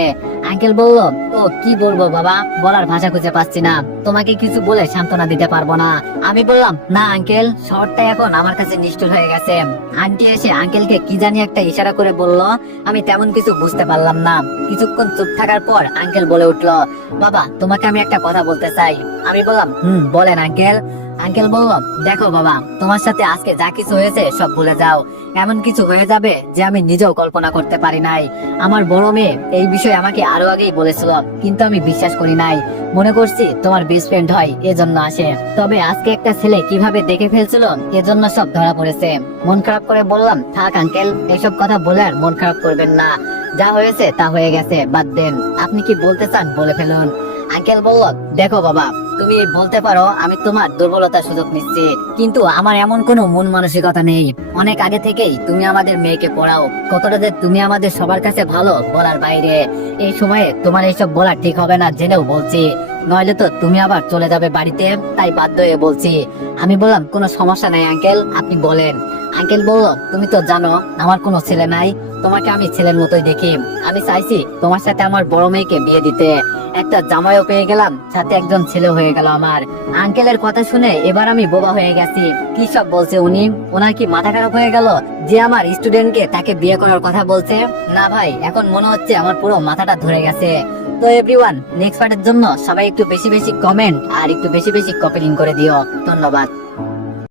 আঙ্কেল বলল, ও কি বলবো বাবা, বলার ভাষা খুঁজে পাচ্ছি না, তোমাকে কিছু বলে সান্ত্বনা দিতে পারবো না। আমি বললাম, না আঙ্কেল, শহরটা এখন আমার কাছে নিষ্ঠুর হয়ে গেছে। আন্টি এসে আঙ্কেলকে কি জানি একটা ইশারা করে বলল, আমি তেমন কিছু বুঝতে পারলাম না। কিছুক্ষণ চুপ থাকার পর আঙ্কেল বলে উঠলো, বাবা তোমাকে আমি একটা কথা বলতে চাই। আমি বললাম, বলেন আঙ্কেল। আঙ্কেল বলল, দেখো বাবা, তোমার সাথে আজকে যা কিছু হয়েছে সব ভুলে যাও। এমন কিছু হয়ে যাবে যে আমি নিজেও কল্পনা করতে পারি নাই। আমার বড় মেয়ে এই বিষয়ে আমাকে আরো আগেই বলেছিল, কিন্তু আমি বিশ্বাস করি নাই। মনে করছি তোমার বেস্ট ফ্রেন্ড হয়, এজন্য আসে। তবে আজকে একটা ছেলে কিভাবে দেখে ফেলছিল, এজন্য সব ধরা পড়েছে। মন খারাপ করে বললাম, থাক আঙ্কেল, এইসব কথা বলে আর মন খারাপ করবেন না। যা হয়েছে তা হয়ে গেছে, বাদ দেন। আপনি কি বলতে চান বলে ফেলুন। আঙ্কেল বলল, দেখো বাবা, তুমি বলতে পারো আমি তোমার দুর্বলতার সুযোগ নিচ্ছি, কিন্তু আমার এমন কোনো মন মানসিকতা নেই। অনেক আগে থেকেই তুমি আমাদের মেয়েকে পড়াও। কতটা যে তুমি আমাদের সবার কাছে ভালো বলার বাইরে। এই সময়ে তোমার এইসব বলা ঠিক হবে না জেনেও বলছি, নইলে তো তুমি আবার চলে যাবে বাড়িতে, তাই বাধ্য হয়ে বলছি। আমি বললাম, কোনো সমস্যা নাই আঙ্কেল, আপনি বলেন। আঙ্কেল বলল, তুমি তো জানো আমার কোনো ছেলে নাই, তোমাকে আমি ছেলের মতোই দেখি। আমি চাইছি তোমার সাথে আমার বড় মেয়েকে বিয়ে দিতে। একটা জামাইও পেয়ে গেলাম, সাথে একজন ছেলে হয়ে গেল আমার। আঙ্কেলের কথা শুনে এবার আমি বোবা হয়ে গেছি। কি সব বলছে উনি? ওনার কি মাথা খারাপ হয়ে গেল যে আমার স্টুডেন্টকে তাকে বিয়ে করার কথা বলছে? না ভাই, এখন মনে হচ্ছে আমার পুরো মাথাটা ধরে গেছে। তো এভরিওয়ান, নেক্সট পার্টের জন্য সবাই একটু বেশি বেশি কমেন্ট আর একটু বেশি বেশি কপি লিঙ্ক করে দিও। ধন্যবাদ।